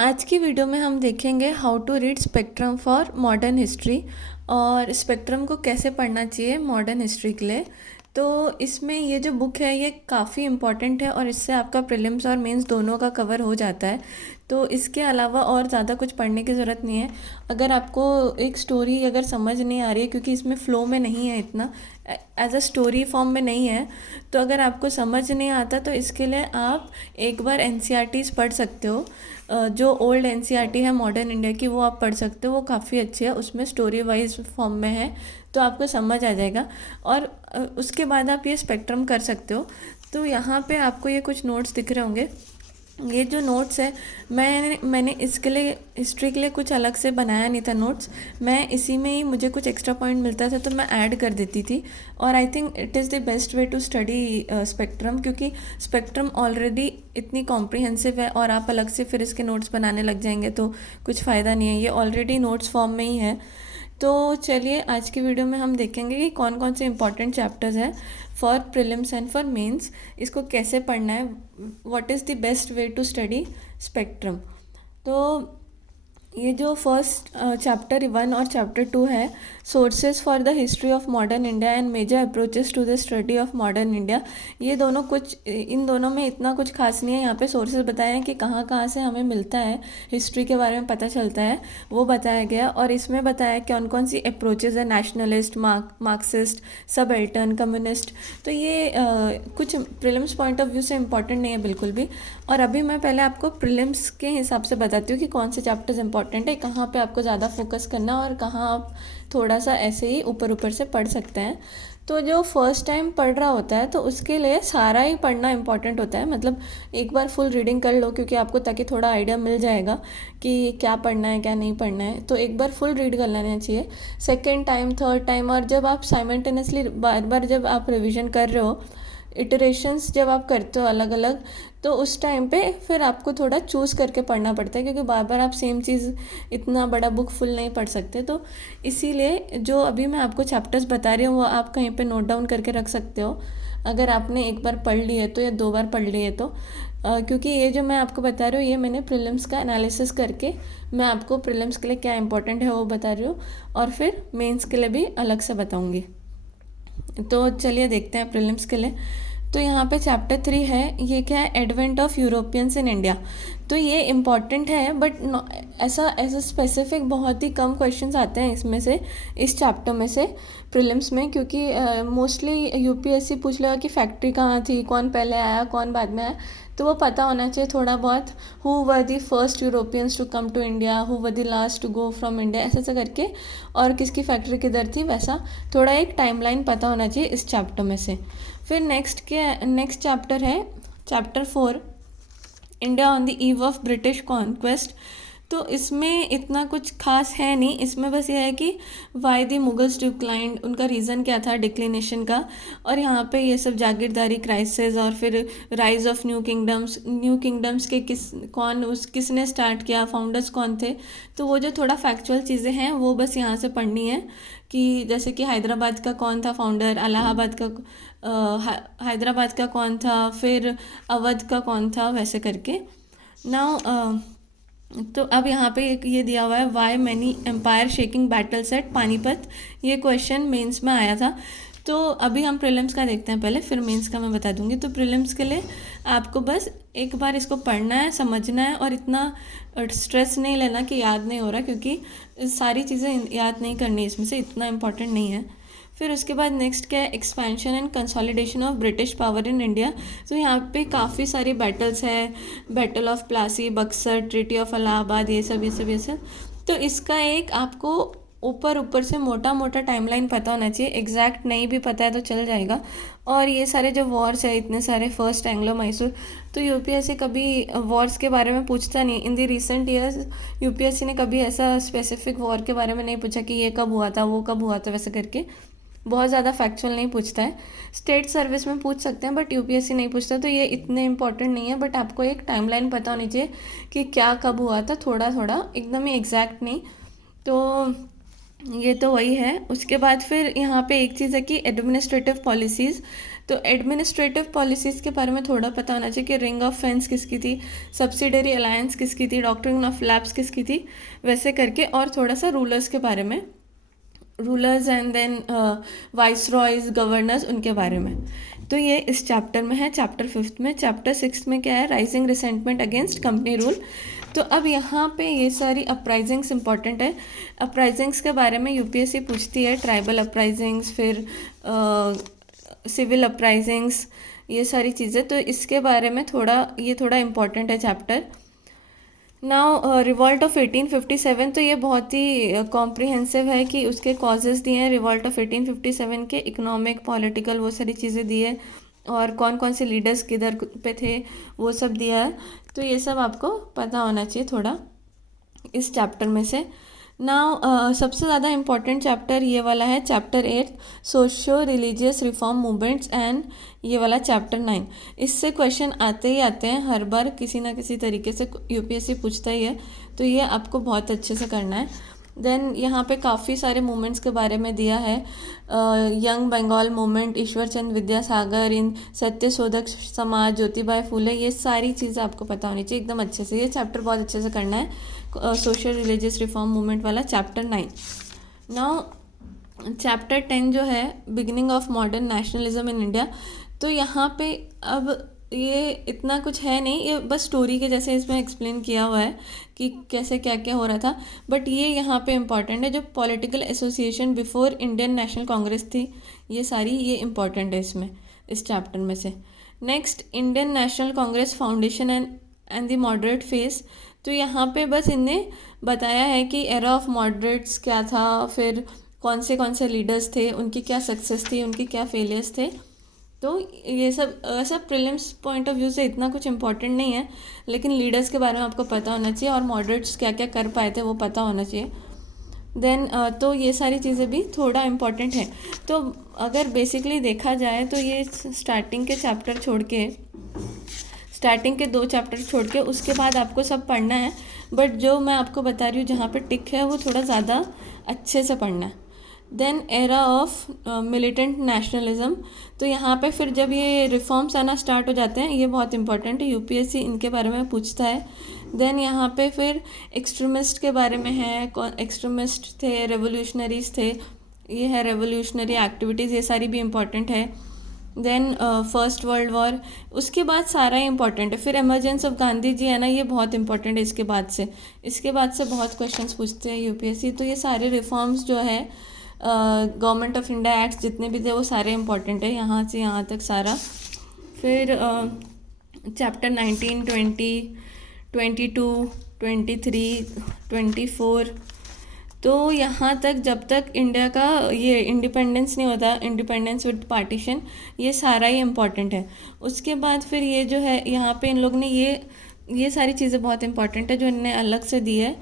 आज की वीडियो में हम देखेंगे how to read spectrum for modern history और स्पेक्ट्रम को कैसे पढ़ना चाहिए मॉडर्न हिस्ट्री के लिए। तो इसमें ये जो बुक है ये काफ़ी इम्पॉर्टेंट है और इससे आपका प्रीलिम्स और मेंस दोनों का कवर हो जाता है। तो इसके अलावा और ज़्यादा कुछ पढ़ने की ज़रूरत नहीं है। अगर आपको एक स्टोरी अगर समझ नहीं आ रही है क्योंकि इसमें फ़्लो में नहीं है, इतना एज अ स्टोरी फॉर्म में नहीं है, तो अगर आपको समझ नहीं आता तो इसके लिए आप एक बार एनसीईआरटीज़ पढ़ सकते हो। जो ओल्ड एनसीईआरटी है मॉडर्न इंडिया की वो आप पढ़ सकते हो, वो काफ़ी अच्छी है, उसमें स्टोरी वाइज फॉर्म में है तो आपको समझ आ जाएगा। और उसके बाद आप ये स्पेक्ट्रम कर सकते हो। तो यहाँ पे आपको ये कुछ नोट्स दिख रहे होंगे। ये जो नोट्स है मैंने इसके लिए हिस्ट्री के लिए कुछ अलग से बनाया नहीं था नोट्स। मैं इसी में ही मुझे कुछ एक्स्ट्रा पॉइंट मिलता था तो मैं ऐड कर देती थी। और I think it is the best way to study spectrum, क्योंकि स्पेक्ट्रम ऑलरेडी इतनी कॉम्प्रिहेंसिव है और आप अलग से फिर इसके नोट्स बनाने लग जाएंगे तो कुछ फ़ायदा नहीं है। ये ऑलरेडी नोट्स फॉर्म में ही है। तो चलिए आज की वीडियो में हम देखेंगे कि कौन कौन से इंपॉर्टेंट चैप्टर्स हैं for prelims and for mains, इसको कैसे पढ़ना है, what is the best way to study spectrum. तो ये जो फर्स्ट चैप्टर 1 और चैप्टर 2 है, sources for the history of modern India and major approaches to the study of modern India, ये दोनों इन दोनों में इतना कुछ खास नहीं है। यहाँ पे सोर्सेज बताए हैं कि कहाँ कहाँ से हमें मिलता है, हिस्ट्री के बारे में पता चलता है, वो बताया गया। और इसमें बताया कौन कौन सी अप्रोचेज है, नेशनलिस्ट, मार्क्सिस्ट, सबल्टन, कम्युनिस्ट। तो ये कुछ प्रीलिम्स पॉइंट ऑफ व्यू से इम्पॉर्टेंट नहीं है बिल्कुल भी। और अभी मैं पहले आपको प्रीलिम्स के हिसाब से बताती हूँ कि कौन से चैप्टर्स इंपॉर्टेंट है, कहाँ पे आपको ज़्यादा फोकस करना और कहाँ आप थोड़ा सा ऐसे ही ऊपर ऊपर से पढ़ सकते हैं। तो जो फर्स्ट टाइम पढ़ रहा होता है तो उसके लिए सारा ही पढ़ना इंपॉर्टेंट होता है। मतलब एक बार फुल रीडिंग कर लो, क्योंकि आपको ताकि थोड़ा आइडिया मिल जाएगा कि क्या पढ़ना है क्या नहीं पढ़ना है। तो एक बार फुल रीड कर लेना चाहिए, सेकेंड टाइम, थर्ड टाइम। और जब आप साइमल्टेनियसली बार बार जब आप रिविज़न कर रहे हो, इटरेशंस जब आप करते हो अलग अलग, तो उस टाइम पे फिर आपको थोड़ा चूज़ करके पढ़ना पड़ता है, क्योंकि बार बार आप सेम चीज़ इतना बड़ा बुक फुल नहीं पढ़ सकते। तो इसीलिए जो अभी मैं आपको चैप्टर्स बता रही हूँ वो आप कहीं पे नोट डाउन करके रख सकते हो, अगर आपने एक बार पढ़ लिए तो या 2 बार पढ़ लिए तो। क्योंकि ये जो मैं आपको बता रही हूँ ये मैंने प्रीलिम्स का एनालिसिस करके मैं आपको प्रीलिम्स के लिए क्या इंपॉर्टेंट है वो बता रही हूँ, और फिर मेंस के लिए भी अलग से बताऊँगी। तो चलिए देखते हैं प्रीलिम्स के लिए। तो यहाँ पे चैप्टर 3 है, ये क्या है, advent of Europeans in India. तो ये इम्पॉर्टेंट है बट ऐसा स्पेसिफिक बहुत ही कम क्वेश्चंस आते हैं इसमें से, इस चैप्टर में से प्रीलिम्स में। क्योंकि मोस्टली यूपीएससी पूछ लेगा कि फैक्ट्री कहाँ थी, कौन पहले आया कौन बाद में आया, तो वो पता होना चाहिए थोड़ा बहुत। Who were the first Europeans to come to India, who were the last to go from India, ऐसा ऐसा करके, और किसकी फैक्ट्री किधर थी, वैसा थोड़ा एक टाइमलाइन पता होना चाहिए इस चैप्टर में से। फिर नेक्स्ट चैप्टर है chapter 4, India on the eve of British conquest. तो इसमें इतना कुछ खास है नहीं, इसमें बस ये है कि वाई दी मुगल्स डिक्लाइंड, उनका रीज़न क्या था डिक्लिनेशन का। और यहाँ पे ये सब जागीरदारी क्राइसिस और फिर राइज ऑफ न्यू किंगडम्स के किसने स्टार्ट किया, फाउंडर्स कौन थे। तो वो जो थोड़ा फैक्चुअल चीज़ें हैं वो बस यहाँ से पढ़नी है, कि जैसे कि हैदराबाद का कौन था फाउंडर, इलाहाबाद का हैदराबाद का कौन था, फिर अवध का कौन था, वैसे करके। नाउ तो अब यहाँ पे ये दिया हुआ है, why many empire shaking battles at Panipat. ये क्वेश्चन मेंस में आया था। तो अभी हम प्रीलिम्स का देखते हैं पहले, फिर मेंस का मैं बता दूंगी। तो प्रीलिम्स के लिए आपको बस एक बार इसको पढ़ना है, समझना है, और इतना स्ट्रेस नहीं लेना कि याद नहीं हो रहा, क्योंकि सारी चीज़ें याद नहीं करनी, इसमें से इतना इम्पोर्टेंट नहीं है। फिर उसके बाद नेक्स्ट क्या है, expansion and consolidation of British power in India. तो यहाँ पे काफ़ी सारी बैटल्स है, battle of Plassey, Buxar, treaty of Allahabad, ये सब। तो इसका एक आपको ऊपर से मोटा मोटा टाइमलाइन पता होना चाहिए, एग्जैक्ट नहीं भी पता है तो चल जाएगा। और ये सारे जो वॉर्स है इतने सारे, फर्स्ट एंग्लो मैसूर, तो यूपीएससी कभी वॉर्स के बारे में पूछता नहीं। इन दी रिसेंट ईयर्स यूपीएससी ने कभी ऐसा स्पेसिफिक वॉर के बारे में नहीं पूछा कि ये कब हुआ था, वो कब हुआ था, वैसे करके बहुत ज़्यादा फैक्चुअल नहीं पूछता है। स्टेट सर्विस में पूछ सकते हैं बट यूपीएससी नहीं पूछता, तो ये इतने इंपॉर्टेंट नहीं है। बट आपको एक टाइमलाइन पता होनी चाहिए कि क्या कब हुआ था, थोड़ा थोड़ा, एकदम ही एग्जैक्ट नहीं। तो ये तो वही है। उसके बाद फिर यहाँ पे एक चीज़ है कि एडमिनिस्ट्रेटिव पॉलिसीज़। तो एडमिनिस्ट्रेटिव पॉलिसीज़ के बारे में थोड़ा पता होना चाहिए कि रिंग ऑफ फेंस किसकी थी, सब्सिडरी अलायंस किसकी थी, डॉक्ट्रिन ऑफ लैप्स किसकी थी, वैसे करके। और थोड़ा सा रूलर्स के बारे में, rulers and then viceroys, governors, उनके बारे में। तो ये इस चैप्टर में है, चैप्टर 5 में। चैप्टर 6 में क्या है, rising resentment against company rule. तो अब यहाँ पे ये सारी अपराइजिंग्स इंपॉर्टेंट है। अपराइजिंग्स के बारे में यूपीएससी पूछती है, ट्राइबल अपराइजिंग्स, फिर सिविल अपराइजिंग्स, ये सारी चीज़ें। तो इसके बारे में थोड़ा इम्पॉर्टेंट है चैप्टर। नाउ रिवॉल्ट ऑफ 1857, तो ये बहुत ही कॉम्प्रिहेंसिव है कि उसके कॉजेज़ दिए हैं रिवॉल्ट ऑफ 1857 के, इकोनॉमिक, पॉलिटिकल, वो सारी चीज़ें दी है, और कौन कौन से लीडर्स किधर पे थे वो सब दिया है। तो ये सब आपको पता होना चाहिए थोड़ा इस चैप्टर में से। नाउ सबसे ज़्यादा इम्पॉर्टेंट चैप्टर ये वाला है, chapter 8, socio religious reform movements, and ये वाला चैप्टर 9। इससे क्वेश्चन आते ही आते हैं हर बार, किसी ना किसी तरीके से यूपीएससी पूछता ही है, तो ये आपको बहुत अच्छे से करना है। देन यहाँ पे काफ़ी सारे मूवमेंट्स के बारे में दिया है, यंग बंगाल मूवमेंट, ईश्वर चंद्र विद्यासागर, इन सत्यशोधक समाज, ज्योतिबाई फूले, ये सारी चीज़ें आपको पता होनी चाहिए एकदम अच्छे से। ये चैप्टर बहुत अच्छे से करना है, सोशल रिलीजियस रिफॉर्म मूवमेंट वाला चैप्टर 9। नाउ चैप्टर 10 जो है, beginning of modern nationalism in India. तो यहाँ पे अब ये इतना कुछ है नहीं, ये बस स्टोरी के जैसे इसमें एक्सप्लेन किया हुआ है कि कैसे क्या क्या हो रहा था। बट ये यहाँ पे इम्पॉर्टेंट है, जो political association before Indian national Congress थी, ये सारी ये इम्पॉर्टेंट है इसमें, इस चैप्टर में से। Next, Indian national Congress foundation and the moderate face. तो यहाँ पे बस इनने बताया है कि एरा ऑफ मॉडरेट्स क्या था, फिर कौन से लीडर्स थे, उनकी क्या सक्सेस थी, उनकी क्या फेलियर्स थे। तो ये सब प्रीलिम्स पॉइंट ऑफ व्यू से इतना कुछ इम्पोर्टेंट नहीं है, लेकिन लीडर्स के बारे में आपको पता होना चाहिए, और मॉडरेट्स क्या क्या कर पाए थे वो पता होना चाहिए। देन तो ये सारी चीज़ें भी थोड़ा इम्पोर्टेंट है। तो अगर बेसिकली देखा जाए तो ये स्टार्टिंग के 2 चैप्टर छोड़ के उसके बाद आपको सब पढ़ना है। बट जो मैं आपको बता रही हूँ जहाँ पे टिक है वो थोड़ा ज़्यादा अच्छे से पढ़ना है। Then era of militant nationalism. तो यहाँ पे फिर जब ये रिफॉर्म्स आना स्टार्ट हो जाते हैं, ये बहुत इंपॉर्टेंट है, यूपीएससी इनके बारे में पूछता है। देन यहाँ पे फिर एक्सट्रीमिस्ट के बारे में है, एक्सट्रीमिस्ट थे, रेवोल्यूशनरीज थे, ये है रेवोल्यूशनरी एक्टिविटीज़, ये सारी भी इम्पॉर्टेंट है। देन फर्स्ट वर्ल्ड वॉर, उसके बाद सारा ही इंपॉर्टेंट है। फिर एमरजेंस ऑफ गांधी जी है ना, ये बहुत इंपॉर्टेंट है। इसके बाद से बहुत क्वेश्चंस पूछते हैं यूपीएससी। तो ये सारे रिफॉर्म्स जो है, गवर्नमेंट ऑफ इंडिया एक्ट्स जितने भी थे वो सारे इंपॉर्टेंट है, यहाँ से यहाँ तक सारा। फिर चैप्टर 19, 20, 22, 23, 24, तो यहाँ तक जब तक इंडिया का ये इंडिपेंडेंस नहीं होता, इंडिपेंडेंस विद पार्टीशन, ये सारा ही इम्पॉर्टेंट है। उसके बाद फिर ये जो है, यहाँ पे इन लोग ने ये सारी चीज़ें बहुत इंपॉर्टेंट है जो इनने अलग से दी है।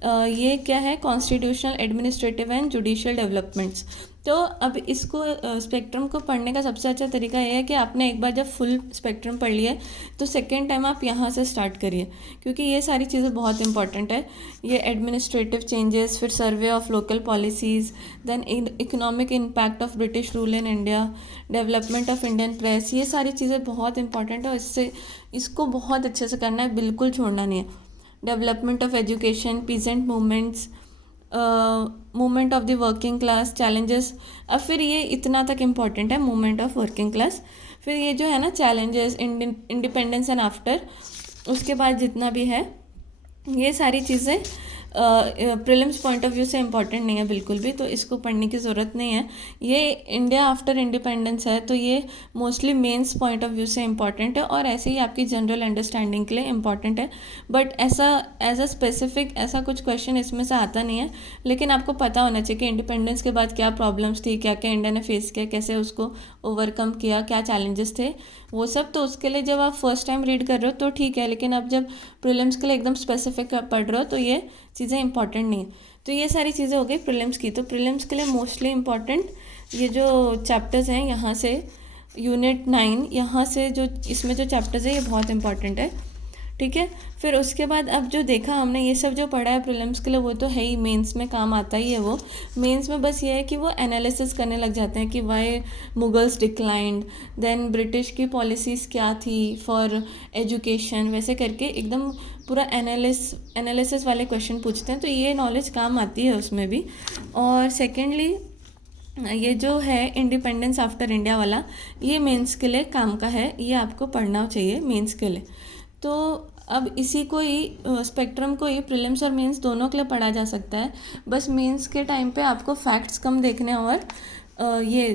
ये क्या है, constitutional, administrative and judicial developments. तो अब इसको स्पेक्ट्रम को पढ़ने का सबसे अच्छा तरीका ये है कि आपने एक बार जब फुल स्पेक्ट्रम पढ़ लिया तो सेकेंड टाइम आप यहाँ से स्टार्ट करिए, क्योंकि ये सारी चीज़ें बहुत इंपॉर्टेंट है। ये एडमिनिस्ट्रेटिव चेंजेस, फिर survey of local policies, then economic impact of British rule in India, development of Indian press, ये सारी चीज़ें बहुत इंपॉर्टेंट है। इसको बहुत अच्छे से करना है, बिल्कुल छोड़ना नहीं है। Development of education, peasant movements, movement of the working class, challenges. अब फिर ये इतना तक इम्पॉर्टेंट है, मूवमेंट ऑफ वर्किंग क्लास। फिर ये जो है ना, चैलेंजेस, इंडिपेंडेंस एंड आफ्टर, उसके बाद जितना भी है, ये सारी चीज़ें प्रीलिम्स पॉइंट ऑफ व्यू से इम्पॉर्टेंट नहीं है बिल्कुल भी, तो इसको पढ़ने की ज़रूरत नहीं है। ये इंडिया आफ्टर इंडिपेंडेंस है, तो ये mostly mains point of view से इम्पॉर्टेंट है, और ऐसे ही आपकी जनरल अंडरस्टैंडिंग के लिए इम्पॉर्टेंट है। बट ऐसा एज अ स्पेसिफिक ऐसा कुछ क्वेश्चन इसमें से आता नहीं है, लेकिन आपको पता होना चाहिए कि इंडिपेंडेंस के बाद क्या प्रॉब्लम्स थी, क्या क्या इंडिया ने फेस किया, कैसे उसको ओवरकम किया, क्या चैलेंजेस थे, वो सब। तो उसके लिए जब आप फर्स्ट टाइम रीड कर रहे हो तो ठीक है, लेकिन अब जब प्रीलिम्स के लिए एकदम स्पेसिफिक पढ़ रहे हो तो ये चीज़ें इंपॉर्टेंट नहीं है। तो ये सारी चीज़ें हो गई प्रीलिम्स की। तो प्रीलिम्स के लिए मोस्टली इम्पॉर्टेंट ये जो चैप्टर्स हैं, यहाँ से यूनिट 9, यहाँ से जो इसमें जो चैप्टर्स है ये बहुत इंपॉर्टेंट है। ठीक है। फिर उसके बाद अब जो देखा हमने, ये सब जो पढ़ा है प्रीलिम्स के लिए वो तो है ही, मेंस में काम आता ही है वो। मेंस में बस ये है कि वो एनालिसिस करने लग जाते हैं कि why Mughals declined, then British की पॉलिसीज़ क्या थी फॉर एजुकेशन, वैसे करके एकदम पूरा एनालिसिस वाले क्वेश्चन पूछते हैं, तो ये नॉलेज काम आती है उसमें भी। और सेकेंडली ये जो है इंडिपेंडेंस आफ्टर इंडिया वाला, ये मेंस के लिए काम का है, ये आपको पढ़ना चाहिए मेंस के लिए। तो अब इसी को ही स्पेक्ट्रम को ही प्रीलिम्स और मेंस दोनों के लिए पढ़ा जा सकता है। बस मेंस के टाइम पे आपको फैक्ट्स कम देखने हैं और ये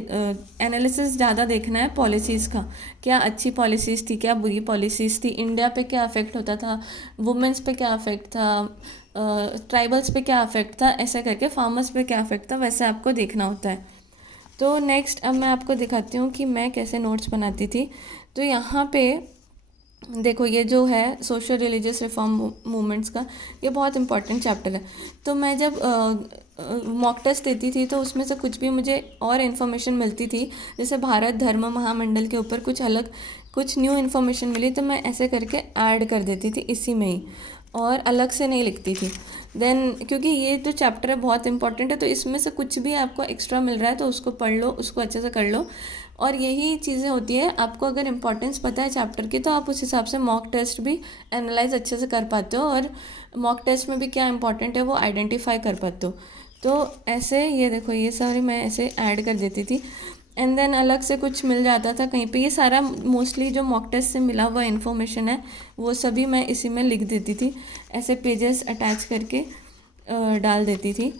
एनालिसिस ज़्यादा देखना है पॉलिसीज़ का, क्या अच्छी पॉलिसीज़ थी, क्या बुरी पॉलिसीज़ थी, इंडिया पे क्या अफेक्ट होता था, वुमेंस पे क्या अफेक्ट था, ट्राइबल्स पे क्या अफेक्ट था, ऐसा करके फार्मर्स पे क्या अफेक्ट था, वैसे आपको देखना होता है। तो नेक्स्ट अब मैं आपको दिखाती हूँ कि मैं कैसे नोट्स बनाती थी। तो यहाँ पे देखो, ये जो है सोशल रिलीजियस रिफॉर्म मूवमेंट्स का, ये बहुत इंपॉर्टेंट चैप्टर है। तो मैं जब मॉक टेस्ट देती थी तो उसमें से कुछ भी मुझे और इन्फॉर्मेशन मिलती थी, जैसे भारत धर्म महामंडल के ऊपर कुछ अलग कुछ न्यू इन्फॉर्मेशन मिली, तो मैं ऐसे करके ऐड कर देती थी इसी में ही, और अलग से नहीं लिखती थी। देन क्योंकि ये जो चैप्टर है बहुत इंपॉर्टेंट है, तो इसमें से कुछ भी आपको एक्स्ट्रा मिल रहा है तो उसको पढ़ लो, उसको अच्छे से कर लो। और यही चीज़ें होती है, आपको अगर इंपॉर्टेंस पता है चैप्टर की तो आप उस हिसाब से मॉक टेस्ट भी एनालाइज अच्छे से कर पाते हो, और मॉक टेस्ट में भी क्या इंपॉर्टेंट है वो आइडेंटिफाई कर पाते हो। तो ऐसे ये देखो, ये सारी मैं ऐसे ऐड कर देती थी, एंड देन अलग से कुछ मिल जाता था कहीं पे, ये सारा मोस्टली जो मॉक टेस्ट से मिला हुआ इन्फॉर्मेशन है वो सभी मैं इसी में लिख देती थी, ऐसे पेजेस अटैच करके डाल देती थी।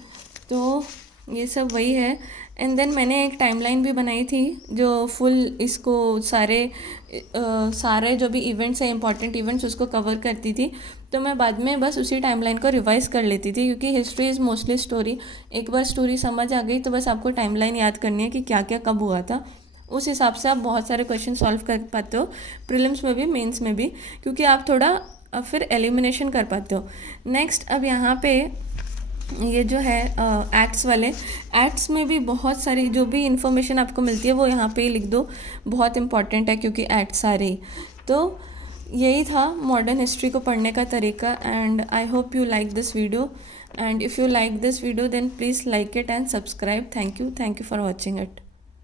तो ये सब वही है। एंड देन मैंने एक टाइमलाइन भी बनाई थी जो फुल इसको सारे जो भी इवेंट्स हैं, इंपॉर्टेंट इवेंट्स, उसको कवर करती थी। तो मैं बाद में बस उसी टाइमलाइन को रिवाइज़ कर लेती थी, क्योंकि हिस्ट्री इज़ मोस्टली स्टोरी। एक बार स्टोरी समझ आ गई तो बस आपको टाइमलाइन याद करनी है कि क्या क्या कब हुआ था, उस हिसाब से आप बहुत सारे क्वेश्चन सॉल्व कर पाते हो, प्रीलिम्स में भी मेंस में भी, क्योंकि आप थोड़ा फिर एलिमिनेशन कर पाते हो। नेक्स्ट अब यहाँ पे ये जो है एक्ट्स वाले, एक्ट्स में भी बहुत सारी जो भी इंफॉर्मेशन आपको मिलती है वो यहाँ पे ही लिख दो, बहुत इंपॉर्टेंट है क्योंकि एक्ट सारे ही। तो यही था मॉडर्न हिस्ट्री को पढ़ने का तरीका, and I hope you like this video, and if you like this video then please like it and subscribe. Thank you for watching it.